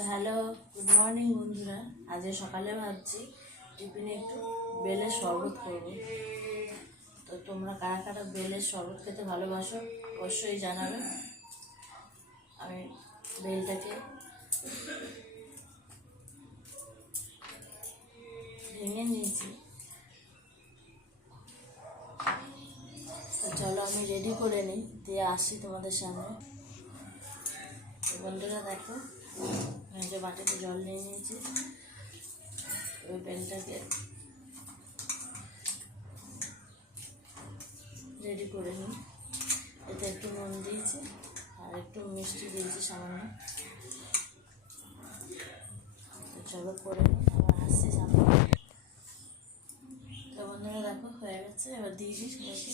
Hello, good morning বন্ধুরা। আজ সকালে ভাবছি টিফিনে একটু বেলের শরবত করব। তো তোমরা কারা কারা বেলের শরবত খেতে ভালোবাসো অবশ্যই জানাবে। আমি বেলটাকে ভেঙে নিয়েছি। তো চলো আমি রেডি করে নিই, দিয়ে আসছি তোমাদের সামনে। বন্ধুরা দেখো, আমি যে বাটিতে জল নিয়ে নিয়েছি, ওই বেলটাকে রেডি করে নিই। এতে একটু নুন দিয়েছি আর একটু মিষ্টি দিয়েছি সামান্য। চলো করে নিই, আবার আসছি সামনে। তো বন্ধুরা দেখো হয়ে গেছে, এবার দিয়ে দিই সবাইকে।